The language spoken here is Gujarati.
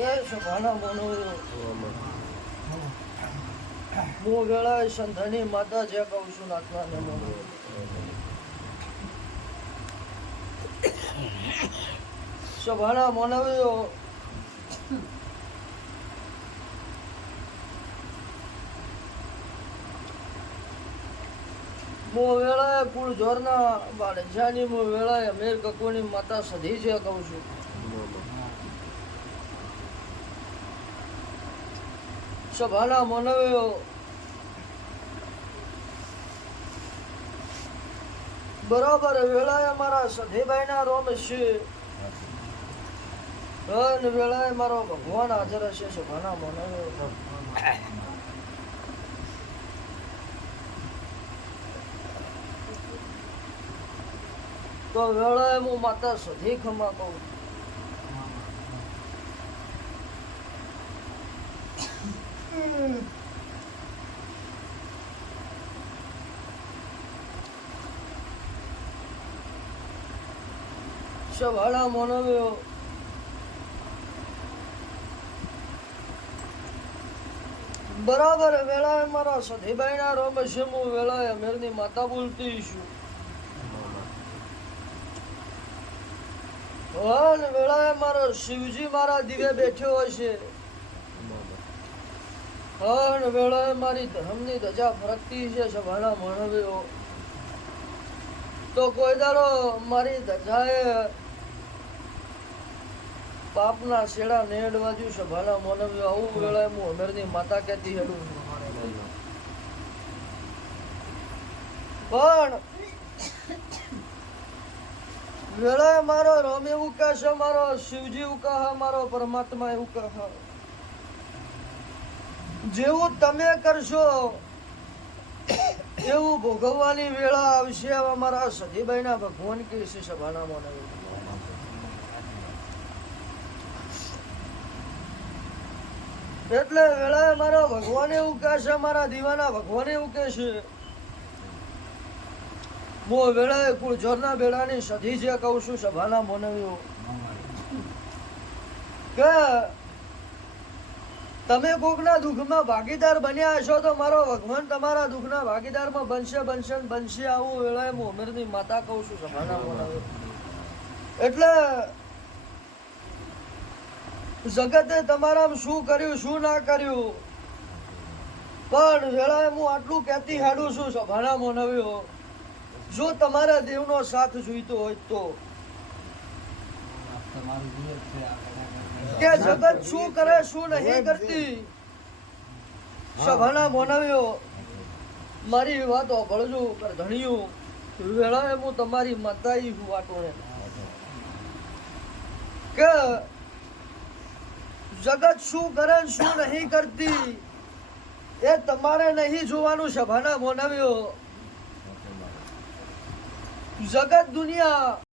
એ સભાના મનો હું વેળા સંધની માતા જે કહું છું નાથના મનો સભાના મનવ્યો મો વેળાએ કુળ જોરના બાળજાની મો વેળાએ મેર કકોની માતા સધી છે કહું છું સભાના મનવ્યો બરાબર વેળાએ મારા સધીભાઈના રોમ છે અને વેળાએ મારો ભગવાન હાજર હશે સભાના મનવ્યો તો વેળાએ હું માતા સધી ખમા કહું સભાના મનવ્યો બરાબર વેળાએ મારા સધીભાઈના રોમ છે હું વેળાએ અમેરની માતા બોલતી છું અને વેળાએ મારો શિવજી મારા દિવે બેઠ્યો હશે અને વેળાએ મારી ધર્મની ધજા ફરકતી છે સભાના મનવ્યો તો કોઈ દાડો મારી ધજાએ પાપના શેડા નેડવાજુ સભાના મનવ્યો આવું વેળાએ હું અમેરની માતા કહેતી હેડું પણ વેળાએ મારો રામ એવું કહેશે મારો શિવજી એવું કહે મારો પરમાત્મા એવું કહે જેવું તમે કરશો એવું ભોગવવાની વેળા આવશે એવા મારા સધીભાઈના ભગવાન કે છે સભાના મનવ્યો એટલે વેળાએ મારા ભગવાન એવું કહેશે મારા દીવાના ભગવાન એવું કહેશે હું વેળાએ કુળ જોરના બેડાની સધી જે કહું છું સભાના મનવ્યો કે તમે કોકના દુઃખમાં ભાગીદાર બન્યા હશો તો મારો ભગવાન તમારા દુઃખના ભાગીદારમાં બનશે આવું વેળાએ હું અમીરની માતા કહું છું સભાના મનવ્યો એટલે જગતે તમારામાં શું કર્યું શું ના કર્યું પણ વેળાએ હું આટલું કહેતી હેડું છું સભાના મનવ્યો જો તમારા દેવનો સાથ જોઈતો હોય તો કે જગત શું કરે શું નહીં કરતી સભાના મનવ્યો મારી વાતો ભળજો પર ધણ્યું વેળાએ હું તમારી માતા વાટો કે જગત શું કરે શું નહીં કરતી એ તમારે નહીં જોવાનું સભાના મનવ્યો જગત દુનિયા